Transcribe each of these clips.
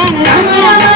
哎你不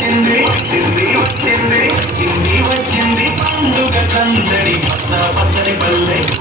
వచ్చింది చింది వచ్చింది చింది వచ్చింది. పండుగ సందడి పచ్చ పచ్చని పల్లె.